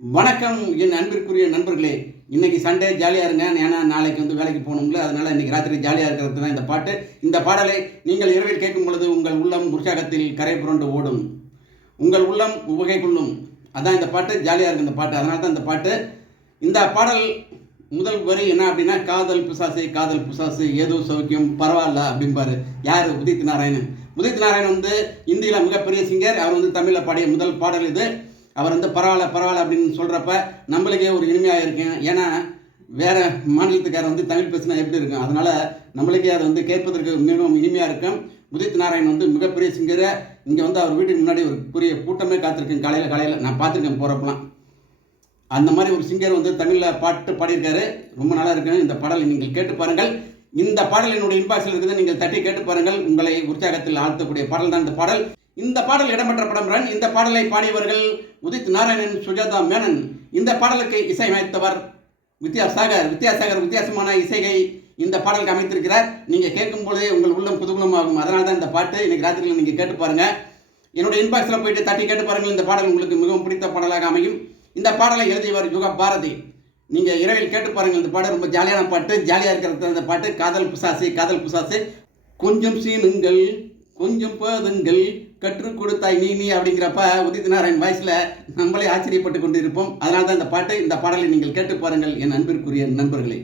வணக்கம் என் அன்பிற்குரிய நண்பர்களே. இன்னைக்கு சண்டே ஜாலியாக இருங்க. ஏன்னா நாளைக்கு வேலைக்கு போகணும்ல. அதனால் இன்னைக்கு ராத்திரி ஜாலியாக இருக்கிறது தான் இந்த பாட்டு. இந்த பாடலை நீங்கள் இரவில் கேட்கும் பொழுது உங்கள் உள்ளம் உற்சாகத்தில் கரை புரண்டு ஓடும், உங்கள் உள்ளம் உவகை கொள்ளும். அதான் இந்த பாட்டு. ஜாலியாக இருக்குது இந்த பாட்டு. அதனால தான் இந்த பாட்டு. இந்த பாடல் முதல் வரி என்ன அப்படின்னா, காதல் பிசாசு ஏதோ சௌக்கியம் பரவாயில்ல அப்படிம்பாரு. யார்? உதித் நாராயணன். உதித் நாராயணன் இந்தியில் மிகப்பெரிய சிங்கர். அவர் தமிழில் பாடிய முதல் பாடல் இது. அவர் பரவாயில்ல அப்படின்னு சொல்கிறப்ப நம்மளுக்கே ஒரு இனிமையாக இருக்கும். ஏன்னா வேறு மாநிலத்துக்காரர் தமிழ் பேசினா எப்படி இருக்கும்? அதனால் நம்மளுக்கே அது கேட்பதற்கு மிகவும் இனிமையாக இருக்கும். உதித் நாராயண் மிகப்பெரிய சிங்கர். இங்கே அவர் வீட்டுக்கு முன்னாடி ஒரு பெரிய கூட்டமே காத்திருக்கேன். காலையில் நான் பார்த்துருக்கேன் போகிறப்பெல்லாம். அந்த மாதிரி ஒரு சிங்கர் தமிழில் பாட்டு பாடியிருக்காரு. ரொம்ப நல்லா இருக்கு. இந்த பாடலை நீங்கள் கேட்டு பாருங்கள். இந்த பாடல் என்னுடைய இன்பாக்ஸில் இருக்குது. நீங்கள் தட்டி கேட்டு பாருங்கள். உங்களை உற்சாகத்தில் ஆழ்த்தக்கூடிய பாடல் தான் இந்த பாடல். இந்த பாடல் இடம்பெற்ற படம் ரன். இந்த பாடலை பாடியவர்கள் உதித் நாராயணன், சுஜாதா மேனன். இந்த பாடலுக்கு இசையமைத்தவர் வித்யாசாகர். வித்தியாசமான இசையை இந்த பாடலுக்கு அமைத்திருக்கிறார். நீங்கள் கேட்கும் பொழுதே உங்கள் உள்ளம் குதூகலமாகும். அதனால தான் இந்த பாட்டு. இன்னைக்கு ராத்திரியில் நீங்கள் கேட்டு பாருங்க. என்னுடைய இன்பாக்ஸில் போயிட்டு தட்டி கேட்டு பாருங்கள். இந்த பாடல் உங்களுக்கு மிகவும் பிடித்த பாடலாக அமையும். இந்த பாடலை எழுதியவர் யுக பாரதி. நீங்கள் இரவில் கேட்டு பாருங்கள். இந்த பாடல் ரொம்ப ஜாலியான பாட்டு. ஜாலியாக இருக்கிறது அந்த பாட்டு. காதல் பிசாசு கொஞ்சம் சீனுங்கள் கொஞ்சம் போதுங்கள் கற்றுக் கொடுத்தாய் நீ அப்படிங்கிறப்ப உதித் நாராயண் வாய்ஸில் நம்மளே ஆச்சரியப்பட்டு கொண்டு இருப்போம். அதனால தான் இந்த பாட்டு. இந்த பாடலை நீங்கள் கேட்டு பாருங்கள் என் அன்பிற்குரிய நண்பர்களே.